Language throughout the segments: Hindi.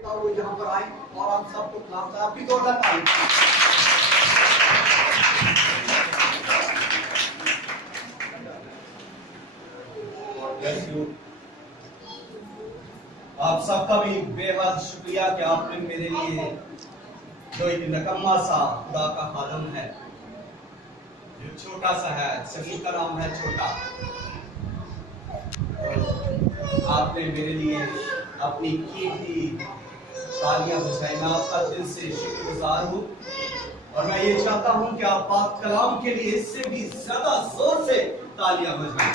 वो यहाँ पर आए और आप सबको क्लास आपकी जोरदार ताली। आप सबका भी बेहद शुक्रिया कि आपने मेरे लिए जो एक नकम्मा सा खुदा का खादम है, जो छोटा सा है, सभी का नाम है छोटा, आपने मेरे लिए अपनी कीमती तालियां बजाई। मैं आपका दिल से शुक्रगुजार हूँ और मैं ये चाहता हूँ कि आप पाक कलाम के लिए इससे भी ज्यादा जोर से तालियां बजाएं।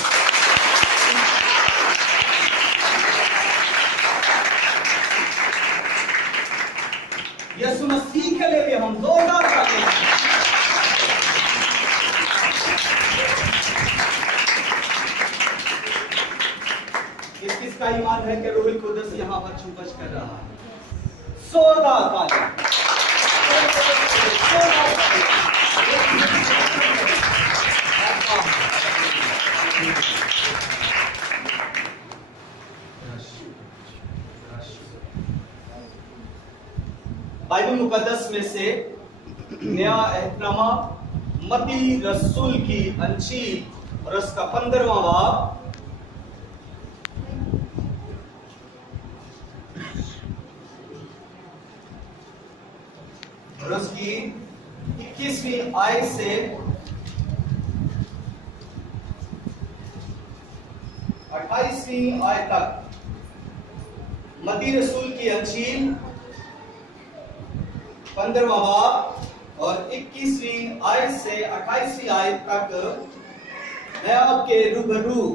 यीशु मसीह के लिए भी हम जोरदार तालियां बजाएं। किसका ईमान है कि रूह कुदस यहाँ पर छुपच कर रहा है? जोरदार तालियां। बाइबल मुकद्दस में से नया एहतनामा मत्ती रसूल की अंजील और उसका 15वां बाब और उसकी 21वीं आयत से 28वीं आयत तक मत्ती रसूल की अंजील 15वां बाब और 21वीं आयत से 28वीं आयत तक मैं आपके रूबरू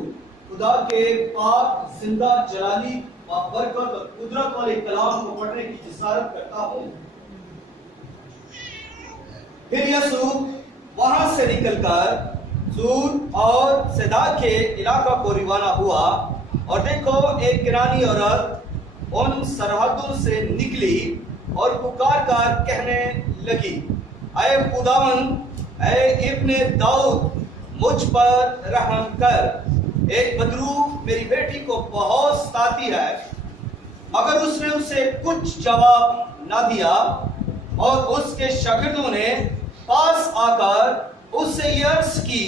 खुदा के पाक जिंदा जलाली और बरकत और कुदरत वाले कलाम को पढ़ने की जिसारत करता हूं। फिर यीशु वहां से निकलकर सूर और सदा के इलाका को रवाना हुआ और देखो एक गिरानी औरत उन सरहदों से निकली और पुकार कर कहने लगी, ऐ खुदावन, ऐ इब्ने दाऊद, मुझ पर रहम कर। एक बदरू मेरी बेटी को बहुत सताती है। मगर उसने उसे कुछ जवाब ना दिया और उसके शागिर्दों ने पास आकर उससे ये अर्ज की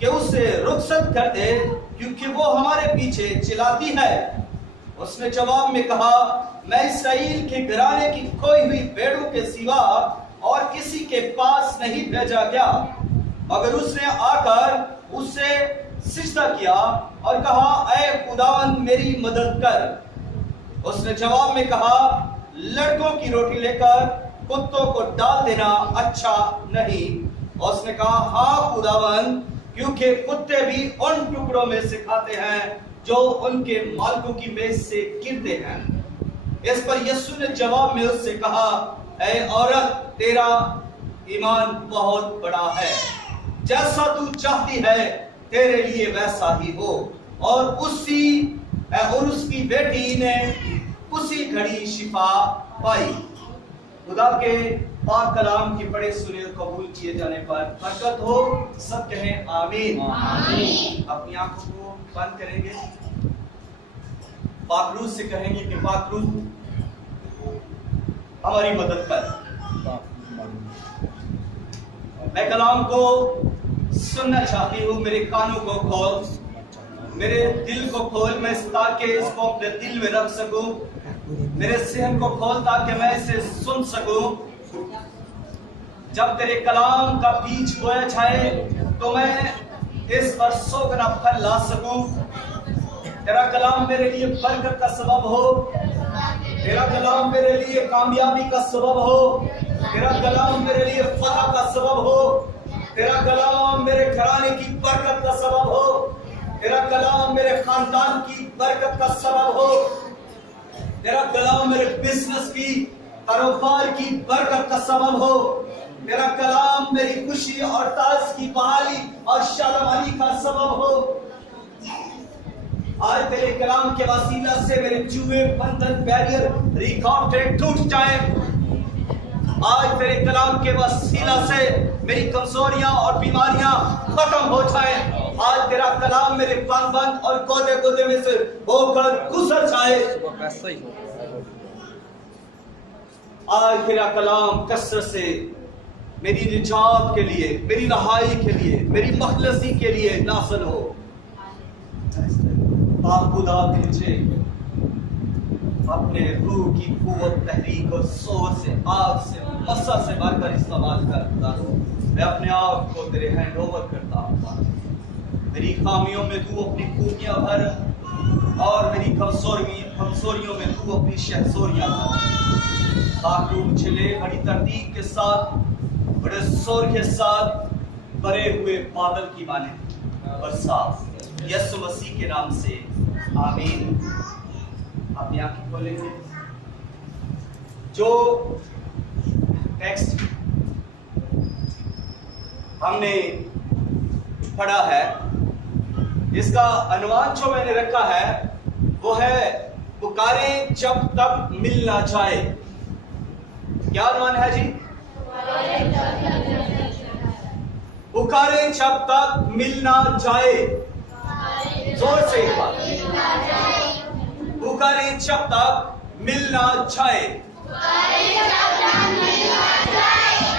कि उसे रुखसत कर दे, क्योंकि वो हमारे पीछे चिल्लाती है। उसने जवाब में कहा, मैं इस्राएल के घराने की खोई हुई भेड़ों के सिवा और किसी के पास नहीं भेजा गया। मगर उसने आकर उससे सिजदा किया और कहा, ऐ खुदावन मेरी मदद कर। उसने जवाब में कहा, लड़कों की रोटी लेकर कुत्तों को डाल देना अच्छा नहीं। और उसने कहा, हाँ खुदावन, क्योंकि कुत्ते भी उन टुकड़ों में से खाते हैं जो उनके मालिकों की मेज से गिरते हैं। इस पर यीशु ने जवाब में उससे कहा, ऐ औरत, तेरा ईमान बहुत बड़ा है, जैसा तू चाहती है तेरे लिए वैसा ही हो। और उसकी बेटी ने उसी घड़ी शिफा पाई। खुदा के पाक कलाम की पढ़े सुने और कबूल किए जाने पर बरकत हो। सब कहें आमीन। अपनी आंखों को बंद करेंगे, पाकरू से कहेंगे कि पाकरू हमारी मदद कर। मैं कलाम को सुनना चाहती हूँ। मेरे कानों को खोल, मेरे दिल को खोल, मैं ताकि इसको अपने दिल में रख सकूं। मेरे सहन को खोल ताकि मैं इसे सुन सकूं। जब तेरे कलाम का बीज बोया जाए तो मैं इस पर 100 गुना फल ला सकूं। तेरा कलाम मेरे लिए बरकत का सबब हो। तेरा कलाम मेरे लिए कामयाबी का सबब हो। तेरा कलाम मेरे लिए फतह का सबब हो। तेरा कलाम मेरे घराने की बरकत का सबब हो। तेरा कलाम मेरे खानदान की बरकत का सबब हो। तेरा कलाम मेरे बिजनेस की, कारोबार की बरकत का सबब हो। तेरा कलाम मेरी खुशी और ताज की बहाली और शादाबादी का सबब हो। आज तेरे कलाम के वसीला से मेरे जुए, बंधन, बैरियर, रिकॉर्ड टूट जाए। आज तेरे कलाम के वसीला से मेरी कमजोरियां और बीमारियां खत्म हो जाए। आज तेरा कलाम मेरे बंद और गोदे गोदे में से होकर गुजर जाए। आज तेरा कलाम कसरत से मेरी निजात के लिए, मेरी रहाई के लिए, मेरी मखलसी के लिए नाज़िल हो। आप खुदा के नीचे अपने रूह की कुव्वत, तहरीक और सोच से, आग से, मस्सा से भरकर इस्तेमाल करता हूँ। मैं अपने आप को तेरे हैंड ओवर करता हूँ। मेरी खामियों में तू अपनी खूबियां भर और मेरी कमजोरियों में तू अपनी शहजोरियां भर। ताकि मुझे ले बड़ी तरतीब के साथ, बड़े जोर के साथ भरे हुए बादल की माने बरसात, यीशु मसीह के नाम से आमीन। अपनी आंखें खोलेंगे। जो टेक्स्ट हमने पढ़ा है, इसका अनुवाद जो मैंने रखा है वो है पुकारें जब तक मिल ना जाए। क्या अनुवाद है जी? पुकारें जब तक मिल ना जाए। जोर से एक बार, पुकारें जब तक मिल ना जाए।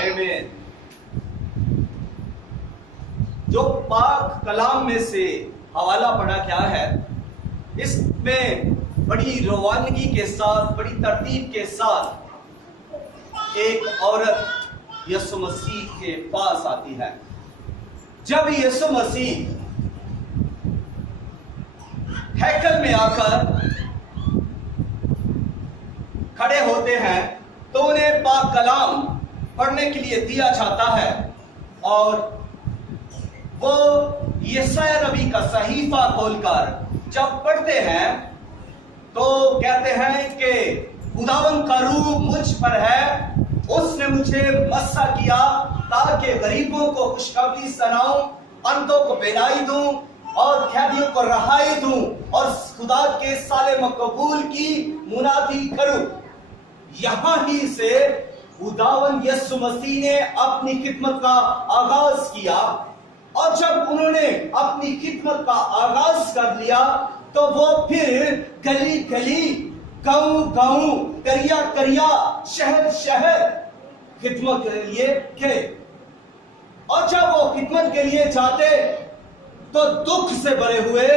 आमीन। जो पाक कलाम में से हवाला पढ़ा क्या है, इसमें बड़ी रवानगी के साथ, बड़ी तरतीब के साथ एक औरत यीशु मसीह के पास आती है। जब यीशु मसीह हैकल में आकर खड़े होते हैं तो उन्हें पाक कलाम पढ़ने के लिए दिया जाता है और वो यशायाह नबी का सहीफा खोलकर जब पढ़ते हैं तो कहते हैं कि खुदावंद का रूह मुझ पर है, उसने मुझे मस्सा किया ताकि गरीबों को खुशखबरी सुनाऊं, अंधों को बेनाई दूं और कैदियों को रहाई दूं और खुदा के साले मकबूल की मुनादी करूं। यहां ही से खुदावंद यीशु मसीह ने अपनी खिदमत का आगाज किया और जब उन्होंने अपनी खिदमत का आगाज कर लिया तो वो फिर गली गली, गांव गांव, करिया करिया, शहर शहर खिदमत के लिए गए। और जब वो खिदमत के लिए जाते तो दुख से भरे हुए,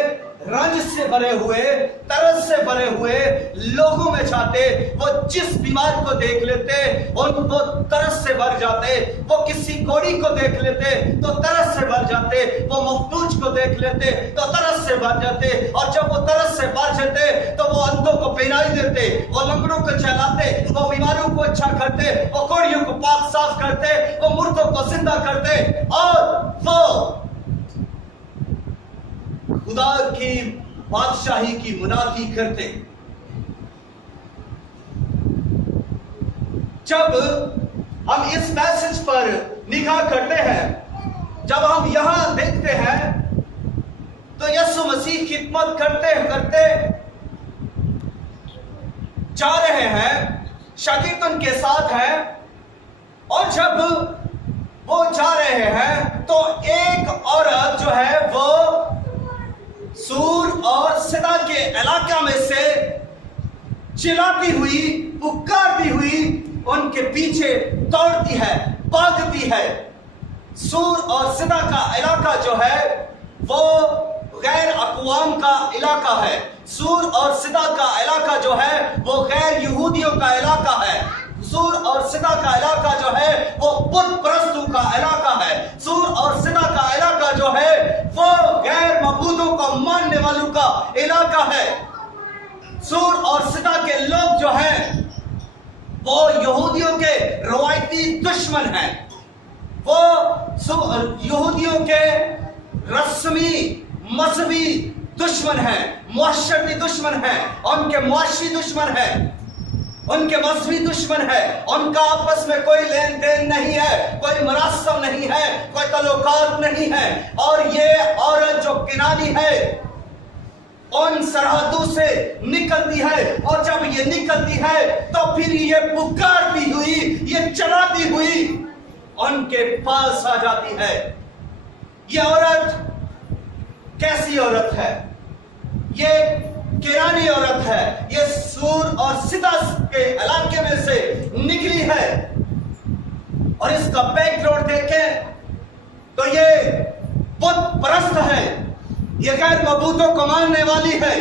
रंज से भरे हुए, तरस से भरे हुए लोगों में जाते। वो जिस बीमार को देख लेते उनको तरस से भर जाते, वो किसी कोड़ी को देख लेते तो तरस से भर जाते, वो मफलूज को देख लेते तो तरस से भर जाते। और जब वो तरस से भर जाते तो वो अंधों को पहनाई देते, वो लंगड़ों को चलाते, वो बीमारों को अच्छा करते, वो कोड़ियों को पाक साफ करते, वो मुर्दों को जिंदा करते और वो खुदा की बादशाही की मुनादी करते। जब हम इस मैसेज पर निगाह करते हैं, जब हम यहां देखते हैं तो यीशु मसीह खिदमत करते करते जा रहे हैं, शागिर्द उनके साथ हैं और जब वो जा रहे हैं तो एक औरत जो है वो सूर और सिदा के इलाका में से चिल्लाती हुई, पुकारती हुई उनके पीछे दौड़ती है, भागती है। सूर और सिदा का इलाका जो है वो गैर अक़वाम का इलाका है। सूर और सिदा का इलाका जो है वो गैर यहूदियों का इलाका है। सूर और सिदा का इलाका जो है वो बुत परस्तों का इलाका है। सूर और सिदा का इलाका जो है वो गैर मबूदों को मानने वालों का इलाका है। सूर और सिदा के लोग जो हैं वो यहूदियों के रवायती दुश्मन हैं। वो यहूदियों के रस्मी मजहबी दुश्मन हैं, मुआशरती दुश्मन हैं, उनके मुआशी दुश्मन हैं, उनके मजहबी दुश्मन है। उनका आपस में कोई लेन देन नहीं है, कोई मरासम नहीं है, कोई तल्लुकात नहीं है। और ये औरत जो किनानी है उन सरहदों से निकलती है और जब ये निकलती है तो फिर ये पुकारती हुई, ये चलाती हुई उनके पास आ जाती है। ये औरत कैसी औरत है? ये किरानी औरत है। ये सूर और सिदा के इलाके में से निकली देखें तो ये बुत परस्त है, ये गैर मबूतों को मानने वाली है,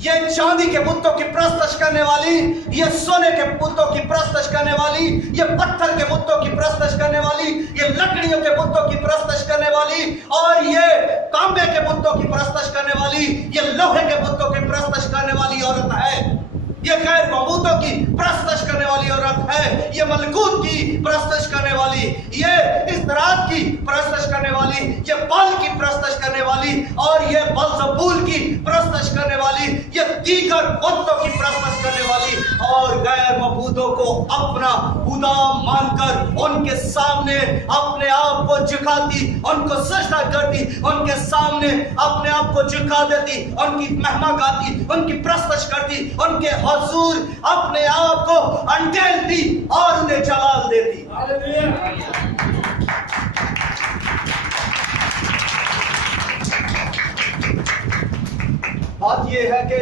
ये चांदी के बुतों की प्रस्तश करने वाली, ये सोने के बुतों की प्रस्तश करने वाली, ये पत्थर के बुतों की प्रस्तश करने वाली, ये लकड़ियों के बुतों की प्रस्तश करने वाली, और ये तांबे के बुतों की प्रस्तश करने वाली, ये लोहे के बुतों की प्रस्तश करने वाली औरत है। ये गैर मबूतों की प्रस्तश करने वाली औरत है, ये मलकूत की प्रस्तश करने वाली, ये इस्तरात की प्रस्तश करने वाली, ये बाल की प्रस्तश करने वाली, और ये बलजबूल की प्रस्तश करने वाली, ये दीगर बुतों की प्रस्तश करने वाली, और गैर मबूतों को अपना खुदा मानकर उनके सामने अपने आप को झुकाती, उनको सजदा करती, उनके सामने अपने आप को झुका देती, उनकी महिमा गाती, उनकी प्रस्तश करती, उनके हुजूर अपने आप को अंडेलती और उन्हें जलाल देती। बात यह है कि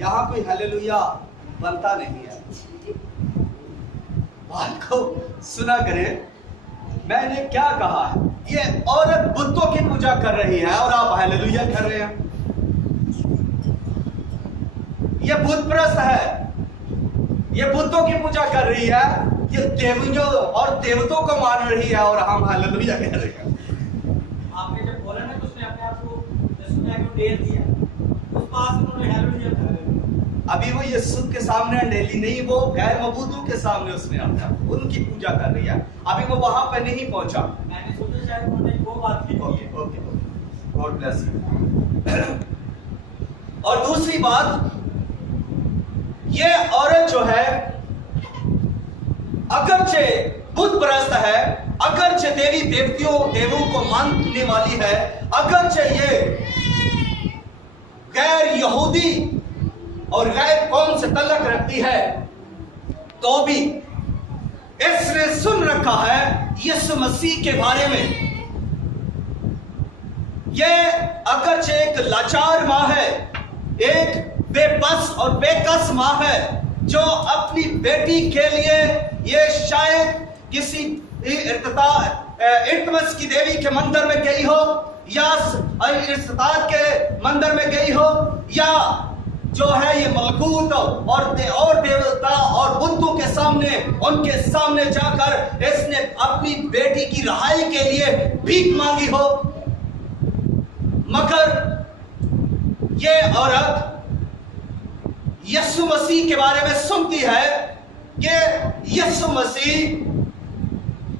यहां कोई हालेलुया बनता नहीं है। बात को सुना करें, मैंने क्या कहा है, ये औरत बुतों की पूजा कर रही है और आप हालेलुया कर रहे हैं। ये बुतप्रस्त है, ये बुतों की पूजा कर रही है, ये देवियों और देवतों को मान रही है और हम हालेलुया कह रहे हैं। आपने जब बोला ना तो उसने अपने आप को यीशु ने आगे डेल दिया, उस पास उन्होंने हालेलुया कहा। अभी वो यीशु के सामने अंडेली नहीं, वो गैर मबूतों के सामने उसने अपना उनकी पूजा कर रही है। अभी वो वहां पर नहीं पहुंचा। मैंने सोचा शायद उन्होंने वो बात की। Okay okay, God bless you. और दूसरी बात, ये औरत जो है अगरचे बुत परस्त है, अगरचे देवी देवों को मानने वाली है, अगरचे ये गैर यहूदी और गैर कौम से तल्लक रखती है, तो भी इसने सुन रखा है यीशु मसीह के बारे में। ये अगरचे एक लाचार मां है, एक बेबस और बेकस मां है, जो अपनी बेटी के लिए ये शायद किसी इर्तमस की देवी के मंदिर में गई हो, या इर्सताद के मंदिर में गई हो, या जो है ये मलकूत और देवता और बुतों के सामने, उनके सामने जाकर इसने अपनी बेटी की रहाई के लिए भीख मांगी हो। मगर ये औरत यीशु मसीह के बारे में सुनती है कि यीशु मसीह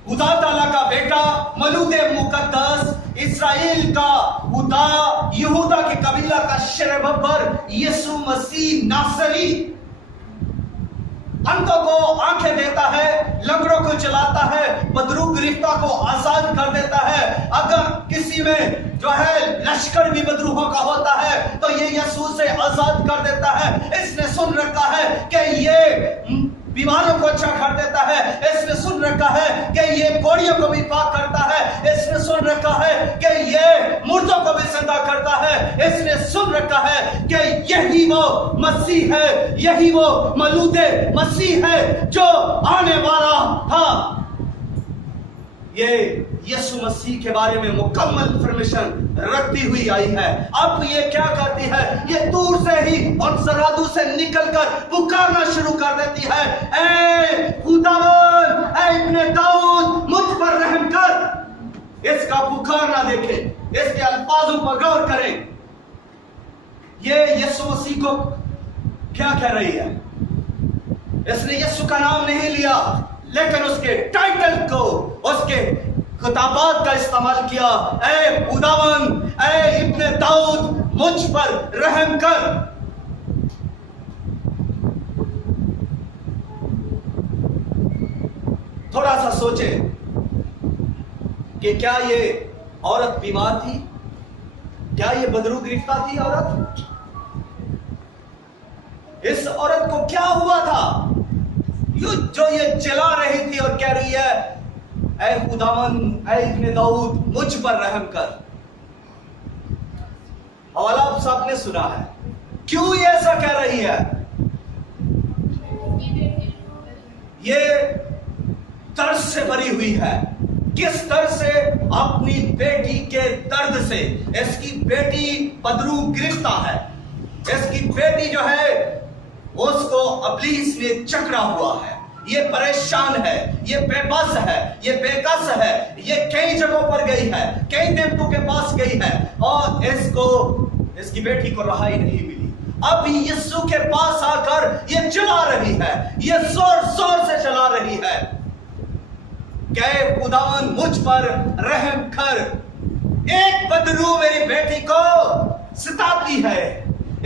खुदा ताला का बेटा, मलूद मुकद्दस, इस्राएल का खुदा, यहूदा के कबीला का शरबब्बर यीशु मसीह नासरी अंधों को आंखें देता है, लंगड़ों को चलाता है, बदरू गिरफ्ता को आजाद कर देता है। अगर किसी में जो है लश्कर भी बदरूहों का होता है तो ये यीशु से आजाद कर देता है। इसने सुन रखा है कि ये बीमारों को अच्छा कर देता है, इसने सुन रखा है कि ये कोड़ियों को भी पाक करता है, इसने सुन रखा है कि ये मुर्दों को भी जिंदा करता है, इसने सुन रखा है कि यही वो मसीह है, यही वो मलूदे मसीह है जो आने वाला था। ये यीशु मसीह के बारे में मुकम्मल इंफॉर्मेशन रखती हुई आई है। अब ये क्या करती है, ये दूर से ही उन सरादू से निकलकर पुकारना शुरू कर देती है, ऐ खुदावन, ऐ इब्ने दाऊद, मुझ पर रहम कर। इसका पुकारना देखें, इसके अल्फाजों पर गौर करें। ये यीशु मसीह को क्या कह रही है? इसने यीशु का नाम नहीं लिया, लेकिन उसके टाइटल को, उसके खिताबात का इस्तेमाल किया। ऐ खुदावन, ऐ इब्ने दाऊद, मुझ पर रहम कर। थोड़ा सा सोचे कि क्या ये औरत बीमार थी? क्या ये बदरू गिरफ्तार थी औरत? इस औरत को क्या हुआ था जो ये चिल्ला रही थी और कह रही है, ऐ खुदावन, ऐ इब्ने दाऊद, मुझ पर रहम कर। हवाला आप सबने सुना है। क्यों ये ऐसा कह रही है? ये दर्द से भरी हुई है, किस दर्द से? अपनी बेटी के दर्द से। इसकी बेटी बदरू गिरफ्ता है, इसकी बेटी जो है उसको इब्लीस ने चकरा हुआ है, ये परेशान है, ये बेबस है, ये बेकस है, ये कई जगहों पर गई है, कई देवतों के पास गई है और इसकी बेटी को रहाई नहीं मिली। अभी यीशु के पास आकर ये चिल्ला रही है, ये जोर जोर से चिल्ला रही है कि खुदावन मुझ पर रहम कर, एक बदरू मेरी बेटी को सताती है,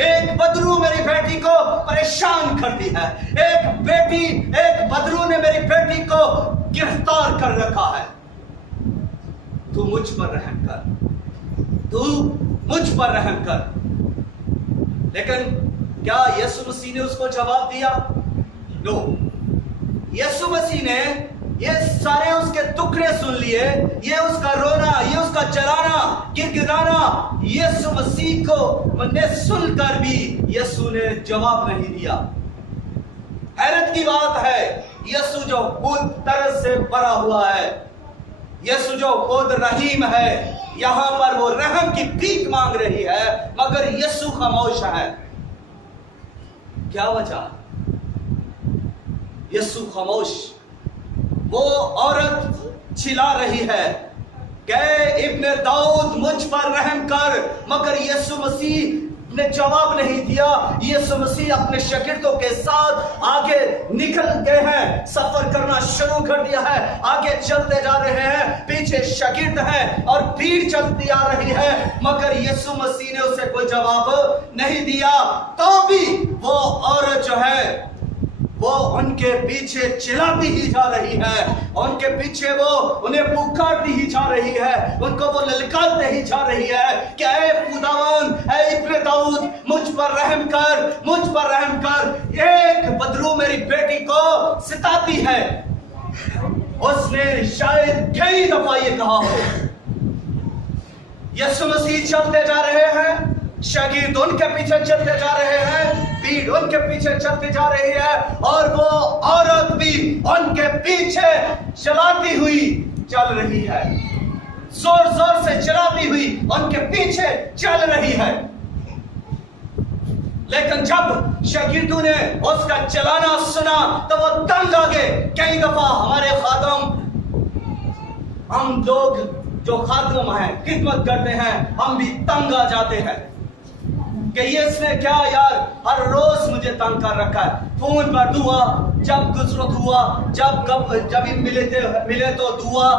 एक बदरू मेरी बेटी को परेशान करती है, एक बदरू ने मेरी बेटी को गिरफ्तार कर रखा है। तू मुझ पर रहम कर, तू मुझ पर रहम कर। लेकिन क्या यीशु मसीह ने उसको जवाब दिया? नो। यीशु मसीह ने ये सारे उसके टुकड़े सुन लिए, ये उसका रोना, ये उसका चलाना, गिड़गिड़ाना, यीशु मसीह को ने सुनकर भी यीशु ने जवाब नहीं दिया। हैरत की बात है, यीशु जो खुद तरस से भरा हुआ है, यीशु जो खुद रहीम है, यहां पर वो रहम की भीख मांग रही है, मगर यीशु खामोश है। क्या वजह? यीशु खामोश। वो औरत चिल्ला रही है कि इब्ने दाऊद मुझ पर रहम कर, मगर यीशु मसीह ने जवाब नहीं दिया। यीशु मसीह अपने शागिर्दों के साथ आगे निकल गए हैं, सफर करना शुरू कर दिया है, आगे चलते जा रहे हैं, पीछे शागिर्द हैं और भीड़ चलती आ रही है, मगर यीशु मसीह ने उसे कोई जवाब नहीं दिया। तो भी वो औरत जो है वो उनके पीछे चिल्लाती ही जा रही है, उनके पीछे वो उन्हें पुकारती ही जा रही है, उनको वो ललकारते ही जा रही है कि ऐ खुदावन, ऐ इब्ने दाऊद मुझ पर रहम कर, मुझ पर रहम कर। एक बदरू मेरी बेटी को सताती है। उसने शायद कई दफा ये कहा हो। यीशु मसीह चलते जा रहे हैं, शागिर्द उनके पीछे चलते जा रहे हैं, भीड़ उनके पीछे चलती जा रही है और वो औरत भी उनके पीछे चलाती हुई चल रही है, जोर जोर से चलाती हुई उनके पीछे चल रही है। लेकिन जब शागिर्दों ने उसका चलाना सुना तो वो तंग आ गए। कई दफा हमारे खादम, हम लोग जो खादम हैं, खिदमत करते हैं, हम भी तंग आ जाते हैं कि ये इसने क्या यार हर रोज मुझे तंग कर रखा है। फोन पर दुआ, जब गुजरत हुआ, जब मिले तो दुआ,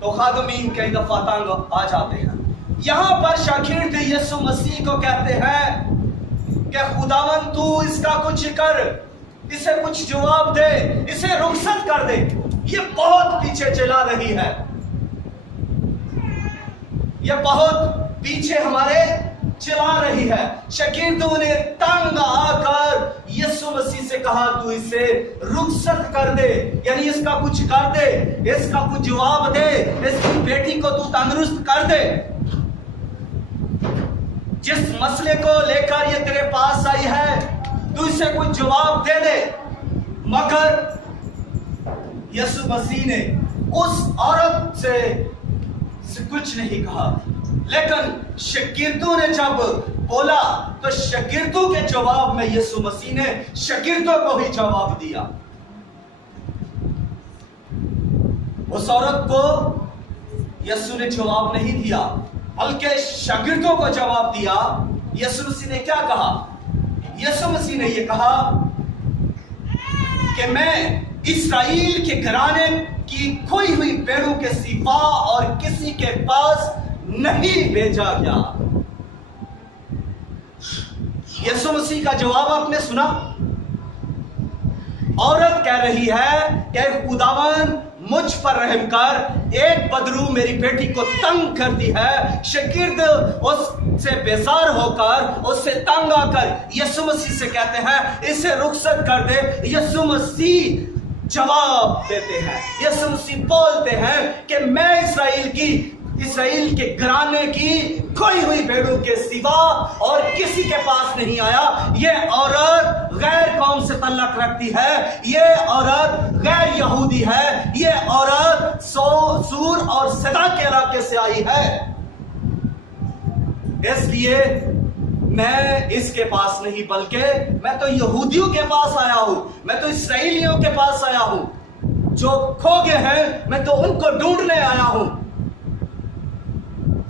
तो खादमीन कई दफा तंग आ जाते हैं। यहां पर शागिर्द यीशु मसीह को कहते हैं कि खुदावन तू इसका कुछ कर, इसे कुछ जवाब दे, इसे रुखसत कर दे, ये बहुत पीछे चला रही है, ये बहुत पीछे हमारे चला रही है। शागिर्दों ने तंग आकर यीशु मसीह से कहा तू इसे रुखसत कर दे, यानी इसका कुछ कर दे, इसका कुछ जवाब दे, इसकी बेटी को तू तंदुरुस्त कर दे। जिस मसले को लेकर ये तेरे पास आई है तू इसे कुछ जवाब दे दे। मगर यीशु मसीह ने उस औरत से कुछ नहीं कहा, लेकिन शागिर्दों ने जब बोला तो शागिर्दों के जवाब में यीशु मसीह ने शागिर्दों को ही जवाब दिया। उस औरत को यीशु ने जवाब नहीं दिया, बल्कि शागिर्दों को जवाब दिया। यीशु मसीह ने क्या कहा? यीशु मसीह ने यह कहा कि मैं इस्राएल के घराने की खोई हुई भेड़ों के सिवा और किसी के पास नहीं भेजा गया। यीशु मसीह का जवाब आपने सुना? औरत कह रही है कि खुदावन मुझ पर रहम कर, एक बदरू मेरी बेटी को तंग करती है। शागिर्द उससे बेजार होकर, उससे तंग आकर यीशु मसीह से कहते हैं इसे रुखसत कर दे। यीशु मसीह जवाब देते हैं, यीशु मसीह बोलते हैं कि मैं इस्राएल के घराने की खोई हुई भेड़ों के सिवा और किसी के पास नहीं आया। ये औरत गैर कौम से तल्लक रखती है। ये औरत गैर यहूदी है, ये औरत सूर और सदा के इलाके से आई है। इसलिए मैं इसके पास नहीं, बल्कि मैं तो यहूदियों के पास आया हूं, मैं तो इसराइलियों के पास आया हूं। जो खो गए हैं मैं तो उनको ढूंढने आया हूं।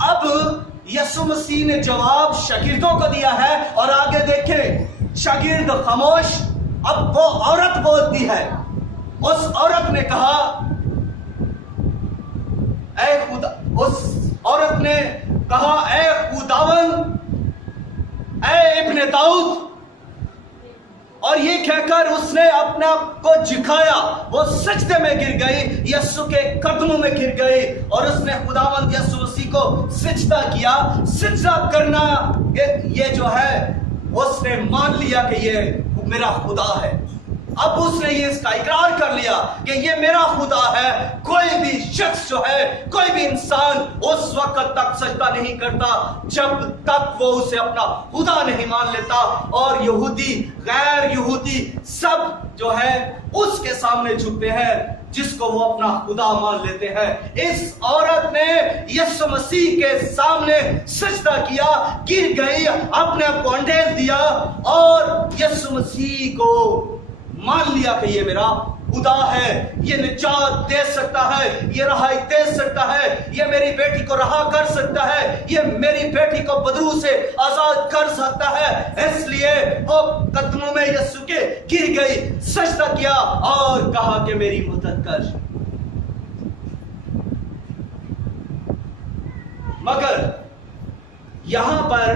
अब यीशु मसीह ने जवाब शागिर्दों को दिया है और आगे देखें, शागिर्द खामोश। अब वो औरत बोलती है। उस औरत ने कहा, ऐ खुदा, उस औरत ने कहा, ऐ खुदावन, ऐ इब्ने दाऊद। और ये कहकर उसने अपने आप को झुकाया, वो सजदे में गिर गई, यीशु के कदमों में गिर गई और उसने खुदावंद यीशु मसीह को सजदा किया। सजदा करना ये जो है, उसने मान लिया कि ये मेरा खुदा है। अब उसने ये इसका इकरार कर लिया कि ये मेरा खुदा है। कोई भी शख्स जो है, कोई भी इंसान उस वक्त तक सजदा नहीं करता जब तक वो उसे अपना खुदा नहीं मान लेता। और यहूदी, गैर यहूदी सब जो है उसके सामने झुकते हैं जिसको वो अपना खुदा मान लेते हैं। इस औरत ने यीशु मसीह के सामने सजदा किया, गिर गई, अपने आप को अंडेल दिया और यीशु मसीह को मान लिया कि ये मेरा खुदा है, ये निजात दे सकता है, ये रहाई दे सकता है, ये मेरी बेटी को रहा कर सकता है, ये मेरी बेटी को बदरू से आजाद कर सकता है। इसलिए वो कदमों में यीशु के गिर गई, सजदा किया और कहा कि मेरी मदद कर। मगर यहां पर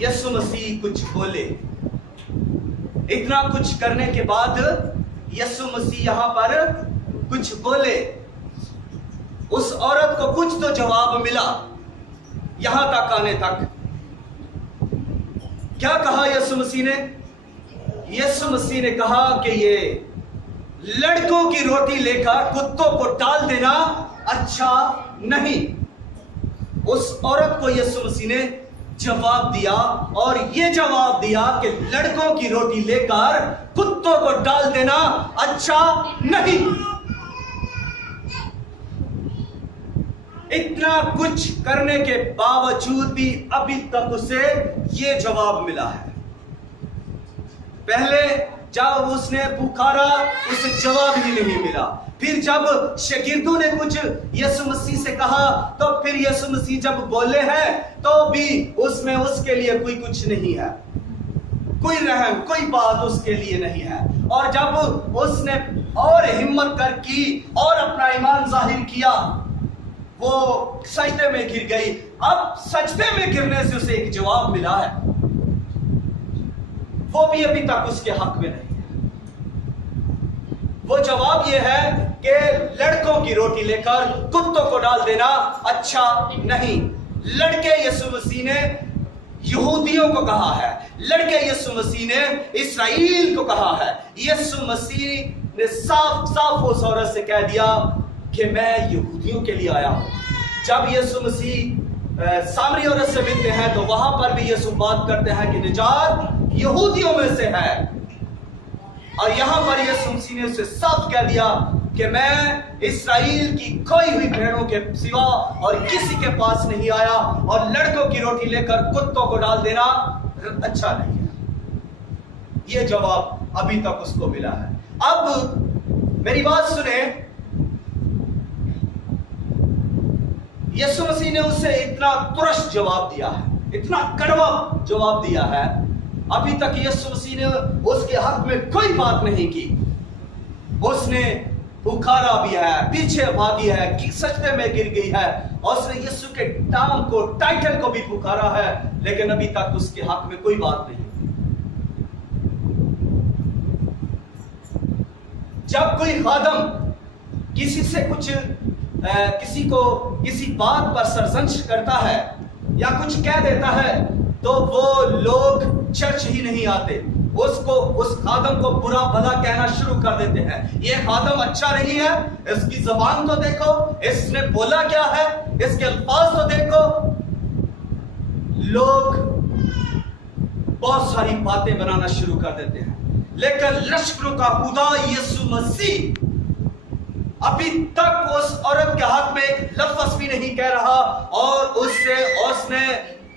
यीशु मसीह कुछ बोले। इतना कुछ करने के बाद यीशु मसीह यहां पर कुछ बोले। उस औरत को कुछ तो जवाब मिला। यहां तक आने तक क्या कहा यीशु मसीह ने? यीशु मसीह ने कहा कि ये लड़कों की रोटी लेकर कुत्तों को डाल देना अच्छा नहीं। उस औरत को यीशु मसीह ने जवाब दिया और ये जवाब दिया कि लड़कों की रोटी लेकर कुत्तों को डाल देना अच्छा नहीं। इतना कुछ करने के बावजूद भी अभी तक उसे ये जवाब मिला है। पहले जब उसने पुकारा उसे जवाब ही नहीं मिला। फिर जब शागिर्दों ने कुछ यीशु मसीह से कहा तो फिर यीशु मसीह जब बोले हैं तो भी उसमें उसके लिए कोई कुछ नहीं है, कोई रहम, कोई बात उसके लिए नहीं है। और जब उसने और हिम्मत कर की और अपना ईमान जाहिर किया, वो सजदे में गिर गई। अब सजदे में गिरने से उसे एक जवाब मिला है, वो भी अभी तक उसके हक में नहीं है। वो जवाब ये है कि लड़कों की रोटी लेकर कुत्तों को डाल देना अच्छा नहीं। लड़के यीशु मसीह ने यहूदियों को कहा है, लड़के यीशु मसीह ने इस्राएल को कहा है। यीशु मसीह ने साफ साफ उस औरत से कह दिया कि मैं यहूदियों के लिए आया हूं। जब यीशु मसीह सामरी औरत से मिलते हैं तो वहां पर भी यीशु बात करते हैं कि निजात यहूदियों में से है। और यहां पर यीशु मसीह ने उसे साफ कह दिया कि मैं इस्राएल की खोई हुई भेड़ों के सिवा और किसी के पास नहीं आया, और लड़कों की रोटी लेकर कुत्तों को डाल देना अच्छा नहीं है। यह जवाब अभी तक उसको मिला है। अब मेरी बात सुने, यीशु मसीह ने उसे इतना तुरंत जवाब दिया है, इतना कड़वा जवाब दिया है। अभी तक यीशु मसीह ने उसके हक में कोई बात नहीं की। उसने पुकारा भी है, पीछे भागी है, कि सजदे में गिर गई है, और उसने यीशु के नाम को, टाइटल को भी पुकारा है, लेकिन अभी तक उसके हक में कोई बात नहीं। जब कोई खादम किसी से कुछ किसी को किसी बात पर सरजंश करता है या कुछ कह देता है तो वो लोग चर्च ही नहीं आते, उसको, उस खादम को बुरा भला कहना शुरू कर देते हैं। ये खादम अच्छा नहीं है, इसकी जबान तो देखो, इसने बोला क्या है, इसके अल्फाज तो देखो। लोग बहुत सारी बातें बनाना शुरू कर देते हैं। लेकिन लश्करों का खुदा यीशु मसीह अभी तक उस औरत के हक में एक लफ्ज भी नहीं कह रहा, और उसने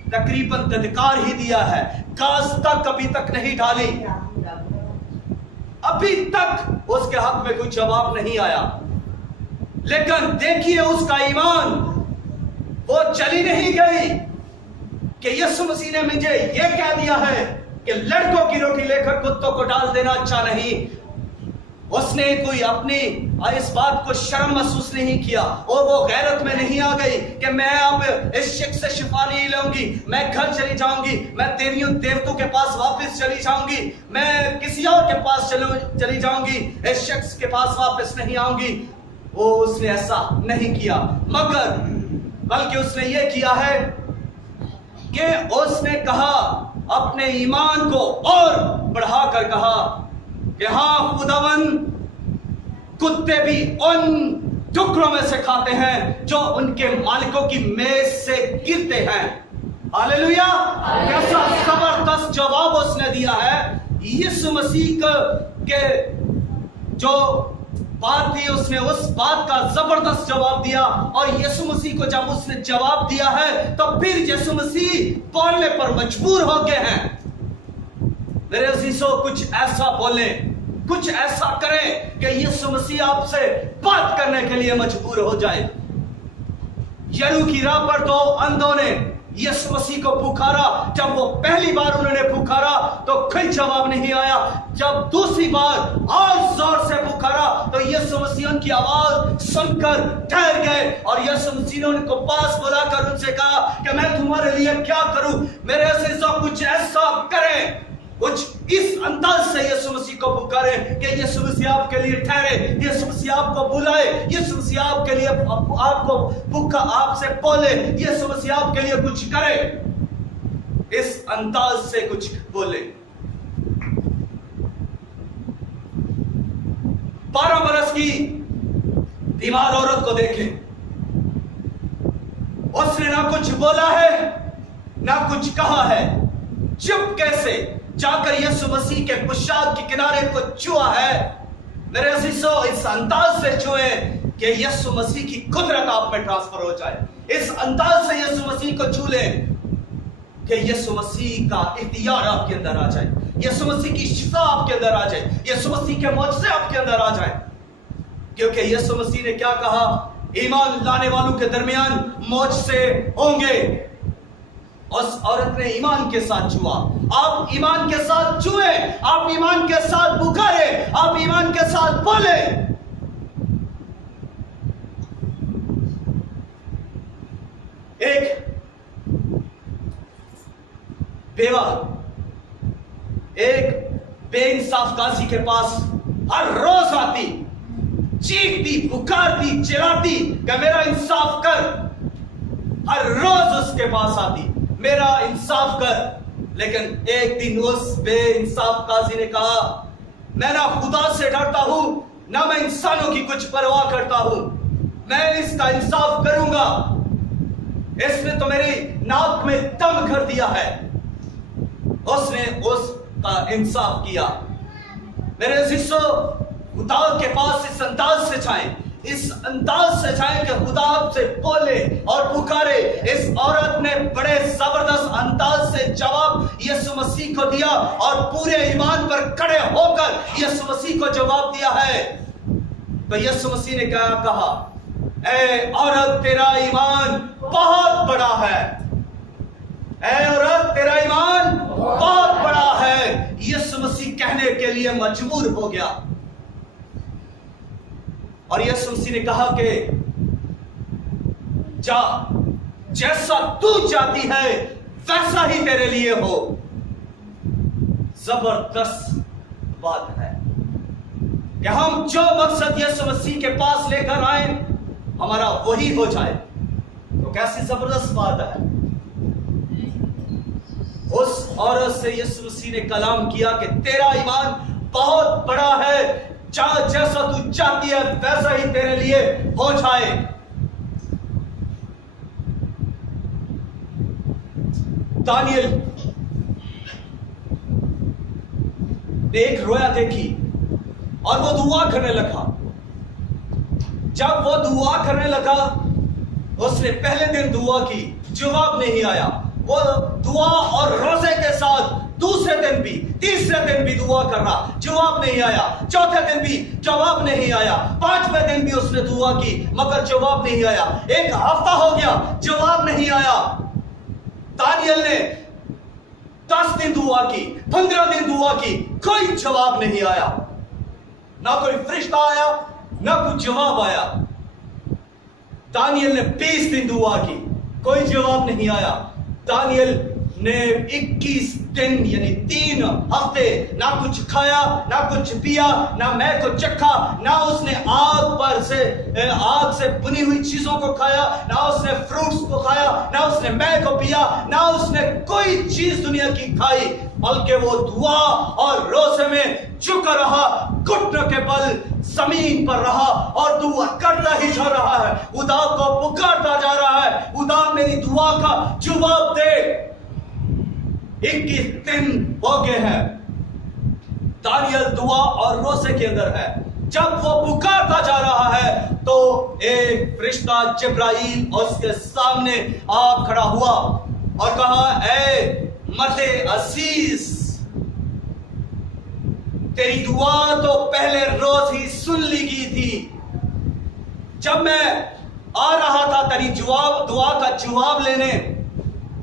तकरीबन धत्कार ही दिया है, कास तक अभी तक नहीं डाली, अभी तक उसके हक में कोई जवाब नहीं आया। लेकिन देखिए उसका ईमान, वो चली नहीं गई कि यीशु मसीह ने मुझे यह कह दिया है कि लड़कों की रोटी लेकर कुत्तों को डाल देना अच्छा नहीं। उसने कोई अपनी इस बात को शर्म महसूस नहीं किया, और वो गैरत में नहीं आ गई कि मैं अब इस शख्स से शिफा नहीं लूंगी, मैं घर चली जाऊंगी, मैं देवियों देवतों के पास वापस चली जाऊंगी, मैं किसी और के पास चली जाऊंगी, इस शख्स के पास वापस नहीं आऊंगी। वो उसने ऐसा नहीं किया, मगर बल्कि उसने ये किया है कि उसने कहा, अपने ईमान को और बढ़ाकर कहा कि हाँ खुदावन, कुत्ते भी उन टुकड़ों में से खाते हैं जो उनके मालिकों की मेज से गिरते हैं। हालेलुया! कैसा जबरदस्त जवाब उसने दिया है। यीशु मसीह के जो बात थी, उसने उस बात का जबरदस्त जवाब दिया, और यीशु मसीह को जब उसने जवाब दिया है तो फिर यीशु मसीह बोलने पर मजबूर हो गए हैं। मेरे अजीजों, कुछ ऐसा बोले, कुछ ऐसा करें कि यीशु मसीह आपसे बात करने के लिए मजबूर हो जाए। यरू की राह पर तो अंधों ने यीशु मसीह को पुकारा। जब वो पहली बार उन्होंने पुकारा तो कोई जवाब नहीं आया। जब दूसरी बार और जोर से पुकारा तो यीशु मसीह उनकी आवाज सुनकर ठहर गए, और यीशु मसीह ने उनको पास बुलाकर उनसे कहा कि मैं तुम्हारे लिए क्या करूं। मेरे अजीजों, कुछ ऐसा करें, कुछ इस अंदाज से यीशु मसीह को पुकारे कि यीशु मसीह आपके लिए ठहरे, यीशु मसीह आपको बुलाए, यीशु मसीह आपके लिए आपको पुका आपसे बोले, यीशु मसीह आपके लिए कुछ करे। इस अंदाज से कुछ बोले। 12 बरस की बीमार औरत को देखें, उसने ना कुछ बोला है ना कुछ कहा है, चुपके से जाकर यीशु मसीह के पोशाक के किनारे को छुआ है। मेरे अजीजों, इस अंदाज से छुए कि यीशु मसीह की कुदरत आप में ट्रांसफर हो जाए। इस अंदाज से यीशु मसीह को छू ले कि यीशु मसीह का इख्तियार आपके अंदर आ जाए, यीशु मसीह की शिफा आपके अंदर आ जाए, यीशु मसीह के मौजज़े आपके अंदर आ जाए। क्योंकि यीशु मसीह ने क्या कहा, ईमान लाने वालों के दरमियान मौजज़े होंगे। उस औरत ने ईमान के साथ छुआ। आप ईमान के साथ छुए, आप ईमान के साथ पुकारे, आप ईमान के साथ बोले। एक बेवा एक बेइंसाफ काजी के पास हर रोज आती, चीखती, पुकारती, चिल्लाती कि मेरा इंसाफ कर। हर रोज उसके पास आती, मेरा इंसाफ कर। लेकिन एक दिन उस बेइंसाफ काजी ने कहा, मैं ना खुदा से डरता हूं ना मैं इंसानों की कुछ परवाह करता हूं, मैं इसका इंसाफ करूंगा। इसने तो मेरी नाक में दम कर दिया है। उसने उसका इंसाफ किया। मेरे अजीजों, खुदा के पास इस अंदाज से जाएं, इस अंदाज से जाएं कि खुदा आपसे बोले और पुकारे। इस औरत ने बड़े जबरदस्त अंदाज से जवाब यीशु मसीह को दिया और पूरे ईमान पर खड़े होकर यीशु मसीह को जवाब दिया है। तो यीशु मसीह ने क्या कहा, ऐ औरत तेरा ईमान बहुत बड़ा है, ऐ औरत तेरा ईमान बहुत बड़ा है। यीशु मसीह कहने के लिए मजबूर हो गया और यीशु मसीह ने कहा कि जा, जैसा तू चाहती है वैसा ही तेरे लिए हो। जबरदस्त बात है कि हम जो मकसद यीशु मसीह के पास लेकर आए हमारा वही हो जाए। तो कैसी जबरदस्त बात है। उस औरत से यीशु मसीह ने कलाम किया कि तेरा ईमान बहुत बड़ा है, जैसा तू चाहती है वैसा ही तेरे लिए हो जाए। दानियल एक रोया देखी और वो दुआ करने लगा। जब वो दुआ करने लगा, उसने पहले दिन दुआ की, जवाब नहीं आया। वो दुआ और रोजे के साथ दूसरे दिन भी, तीसरे दिन भी दुआ कर रहा, जवाब नहीं आया। चौथे दिन भी जवाब नहीं आया। पांचवें दिन भी उसने दुआ की, मगर जवाब नहीं आया। एक हफ्ता हो गया, जवाब नहीं आया। दानियल ने 10 दिन दुआ की, 15 दिन दुआ की, कोई जवाब नहीं आया। ना कोई फरिश्ता आया, ना कुछ जवाब आया। दानियल ने 20 दिन दुआ की, कोई जवाब नहीं आया। दानियल ने 21 दिन यानी 3 हफ्ते ना कुछ खाया, ना कुछ पिया, ना मैं को चखा, ना उसने आग से बुनी हुई चीजों को खाया, ना उसने फ्रूट्स को खाया, ना उसने मैं को पिया, ना उसने कोई चीज दुनिया की खाई, बल्कि वो दुआ और रोजे में झुका रहा, घुटनों के बल जमीन पर रहा और दुआ करता ही जा रहा है। खुदा को पुकारता जा रहा है, खुदा मेरी दुआ का जवाब दे। 21 दिन हो गए हैं, दानियल दुआ और रोजे के अंदर है। जब वो पुकारता जा रहा है तो एक फरिश्ता जिब्राइल उसके सामने आ खड़ा हुआ और कहा, ऐ मर्दे अजीज, तेरी दुआ तो पहले रोज ही सुन ली गई थी। जब मैं आ रहा था तेरी दुआ का जवाब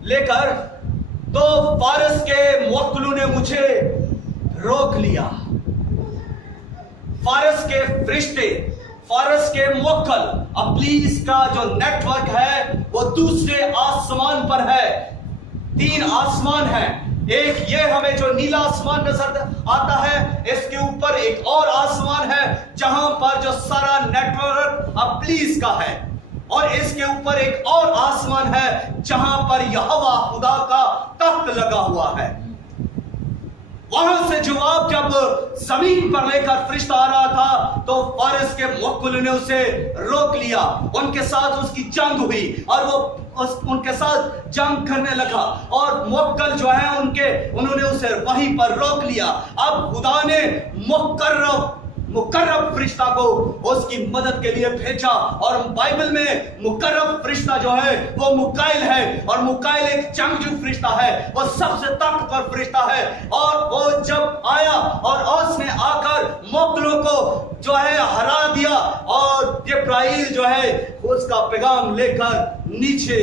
लेकर, तो फारस के मुवक्किलों ने मुझे रोक लिया। फारस के फरिश्ते, फारस के मुवक्किल, इब्लीस का जो नेटवर्क है वो दूसरे आसमान पर है। 3 आसमान है। एक ये हमें जो नीला आसमान नजर आता है, इसके ऊपर एक और आसमान है जहां पर जो सारा नेटवर्क इब्लीस का है, और इसके ऊपर एक और आसमान है जहां पर यहोवा खुदा का तख्त लगा हुआ है। वहां से जवाब जब जमीन पर लेकर फरिश्ता आ रहा था तो फारस के मुवक्किल ने उसे रोक लिया। उनके साथ उसकी जंग हुई और वो उनके साथ जंग करने लगा, और मुवक्किल जो है उन्होंने उसे वहीं पर रोक लिया। अब खुदा ने मुकर्रब फरिश्ता को उसकी मदद के लिए भेजा, और बाइबल में मुकर्रब फरिश्ता जो है वो मुकाइल है, और मुकाइल एक जंगजू फरिश्ता है, वो सबसे ताकतवर फरिश्ता है। और वो जब आया और उसने आकर मुवक्किलों को जो है हरा दिया, और जिब्राइल जो है उसका पैगाम लेकर नीचे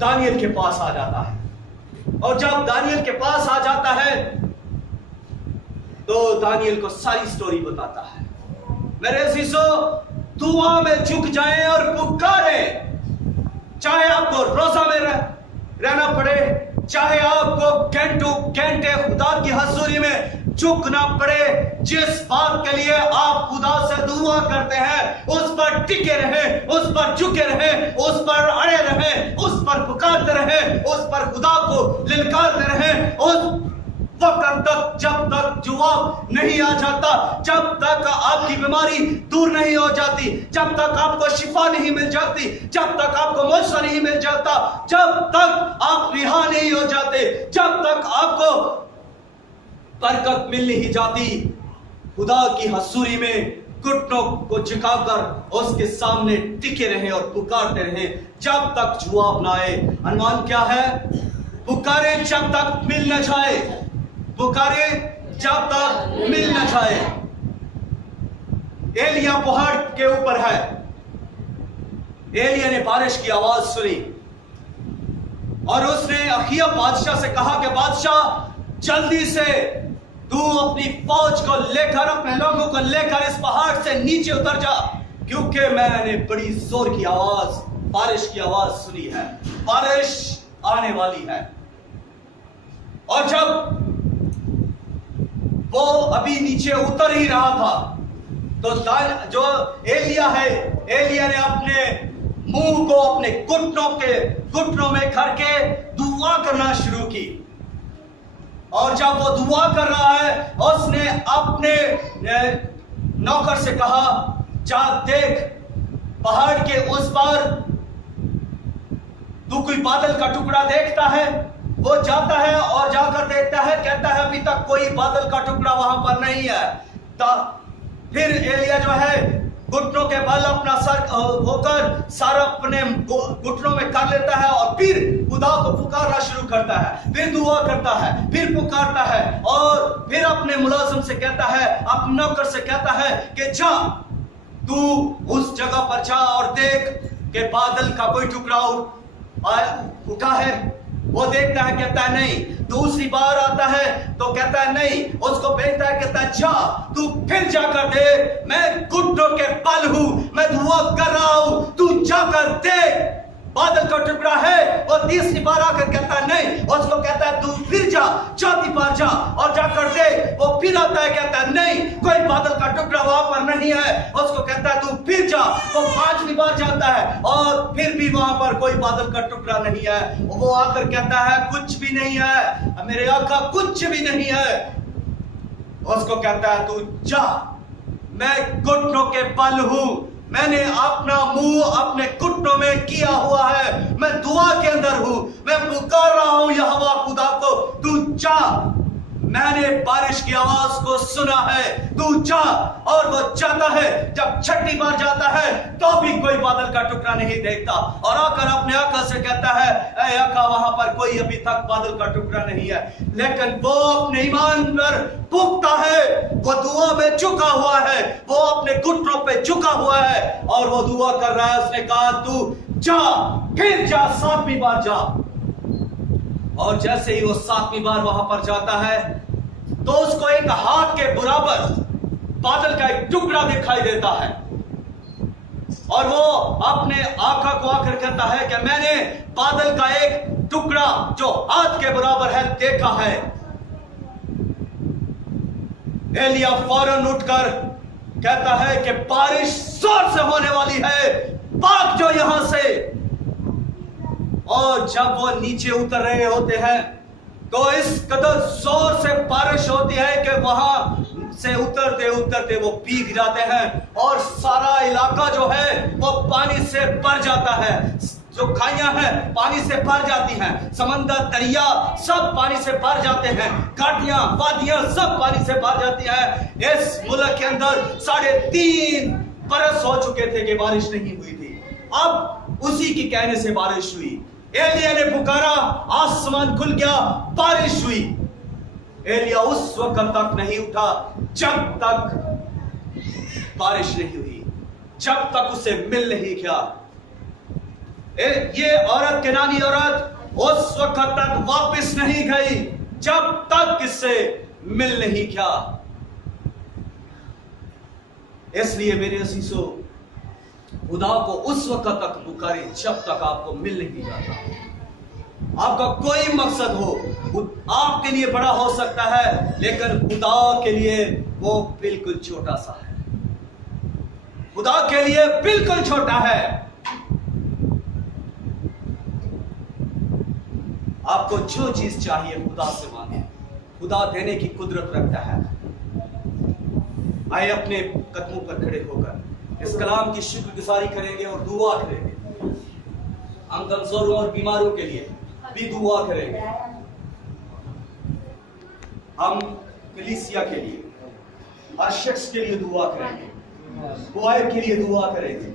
दानियल के पास आ जाता है। और जब दानियल के पास आ जाता है तो दानियल को सारी स्टोरी बताता है। मेरे अजीजों, दुआ में झुक जाएं और पुकारे, चाहे आपको रोजा में रहना पड़े, चाहे आपको घंटों घंटे खुदा की हजूरी में झुकना पड़े। जिस बात के लिए आप खुदा से दुआ करते हैं उस पर टिके रहें, उस पर झुके रहें, उस पर अड़े रहें, उस पर पुकारते रहें, उस पर खुदा को ललकारते रहें। उस वक्त तक जब तक जवाब नहीं आ जाता, जब तक आपकी बीमारी दूर नहीं हो जाती, जब तक आपको शिफा नहीं मिल जाती, जब तक आपको मुआवजा नहीं मिल जाता, जब तक आप रिहा नहीं हो जाते, जब तक आपको बरकत मिल नहीं जाती, खुदा की हजूरी में घुटनों को झुकाकर उसके सामने टिके रहें और पुकारते रहें जब तक जवाब ना आए। अनुमान क्या है? पुकारे जब तक मिल न जाए, पुकारे जब तक मिल न जाए। एलिया पहाड़ के ऊपर है। एलिया ने बारिश की आवाज सुनी और उसने अखिया बादशाह से कहा कि बादशाह, जल्दी से तू अपनी फौज को लेकर, अपने लोगों को लेकर इस पहाड़ से नीचे उतर जा, क्योंकि मैंने बड़ी जोर की आवाज, बारिश की आवाज सुनी है, बारिश आने वाली है। और जब वो अभी नीचे उतर ही रहा था तो जो एलिया है, एलिया ने अपने मुंह को अपने घुटनों में करके दुआ करना शुरू की। और जब वो दुआ कर रहा है, उसने अपने नौकर से कहा, जा देख पहाड़ के उस पार तू कोई बादल का टुकड़ा देखता है? वो जाता है और जाकर देखता है, कहता है अभी तक कोई बादल का टुकड़ा वहां पर नहीं है। फिर एलिया जो है घुटनों के बल अपना सर होकर सारा अपने घुटनों में कर लेता है और फिर खुदा को पुकारना शुरू करता है, फिर दुआ करता है, फिर पुकारता है और फिर अपने मुलाजिम से कहता है, अपने नौकर से कहता है कि जा तू उस जगह पर जा और देख कि बादल का कोई टुकड़ा उठा है। वो देखता है, कहता है नहीं। दूसरी बार आता है तो कहता है नहीं। उसको भेजता है, कहता है जा तू फिर जाकर देख, मैं घुटनों के बल हूं, मैं दुआ कर रहा हूं, तू जाकर देख बादल का टुकड़ा है। वो तीसरी बार आकर कहता है नहीं। उसको कहता है तू फिर जा, चौथी बार जा और जाकर देख। वो फिर आता है, कहता है नहीं, कोई बादल का टुकड़ा वहां पर नहीं है। उसको कहता है तू फिर जा। वो पांचवी बार जाता है और फिर भी वहां पर कोई बादल का टुकड़ा नहीं है। वो आकर कहता है कुछ भी नहीं है मेरे आका, कुछ भी नहीं है। उसको कहता है तू जा, मैं घुटनों के बल हूं, मैंने अपना मुंह अपने घुटनों में किया हुआ है, मैं दुआ के अंदर हूं, मैं पुकार रहा हूं यहोवा खुदा को, तू जा। मैंने बारिश की आवाज को सुना है, तू जा। और वो जाता है। जब छठी बार जाता है तो भी कोई बादल का टुकड़ा नहीं देखता और आकर अपने आका से कहता है, ऐ आका वहां पर कोई अभी तक बादल का टुकड़ा नहीं है। लेकिन वो अपने ईमान पर पुख्ता है, वो दुआ में झुका हुआ है, वो अपने घुटनों पे झुका हुआ है और वो दुआ कर रहा है। उसने कहा तू जा, फिर जा, सातवीं बार जा। और जैसे ही वो सातवीं बार वहां पर जाता है तो उसको एक हाथ के बराबर बादल का एक टुकड़ा दिखाई देता है और वो अपने आका को आकर कहता है कि मैंने बादल का एक टुकड़ा जो हाथ के बराबर है देखा है। एलिया फौरन उठकर कहता है कि बारिश जोर से होने वाली है, भाग जो यहां से। और जब वो नीचे उतर रहे होते हैं तो इस कदर जोर से बारिश होती है कि वहां से उतरते उतरते वो भीग जाते हैं और सारा इलाका जो है वो पानी से भर जाता है। जो खाइयां हैं पानी से भर जाती हैं, समंदर दरिया सब पानी से भर जाते हैं, घाटियां वादियां सब पानी से भर जाती हैं। इस मुल्क के अंदर 3.5 बरस हो चुके थे कि बारिश नहीं हुई थी। अब उसी की कहने से बारिश हुई। एलिया ने पुकारा, आसमान खुल गया, बारिश हुई। एलिया उस वक्त तक नहीं उठा जब तक बारिश नहीं हुई, जब तक उसे मिल नहीं गया। ये औरत, केनानी औरत उस वक्त तक वापस नहीं गई जब तक इससे मिल नहीं गया। इसलिए मेरे असीसों, खुदा को उस वक्त तक पुकारे जब तक आपको मिल नहीं जाता। आपका कोई मकसद हो, आपके लिए बड़ा हो सकता है, लेकिन खुदा के लिए वो बिल्कुल छोटा सा है। खुदा के लिए बिल्कुल छोटा है। आपको जो चीज चाहिए खुदा से मांगे, खुदा देने की कुदरत रखता है। आइए अपने कदमों पर खड़े होकर इस कलाम की शुक्रगुजारी करेंगे और दुआ करेंगे। हम कमजोरों और बीमारों के लिए भी दुआ करेंगे। हम कलीसिया के लिए, हर शख्स के लिए दुआ करेंगे, बुआई के लिए दुआ करेंगे।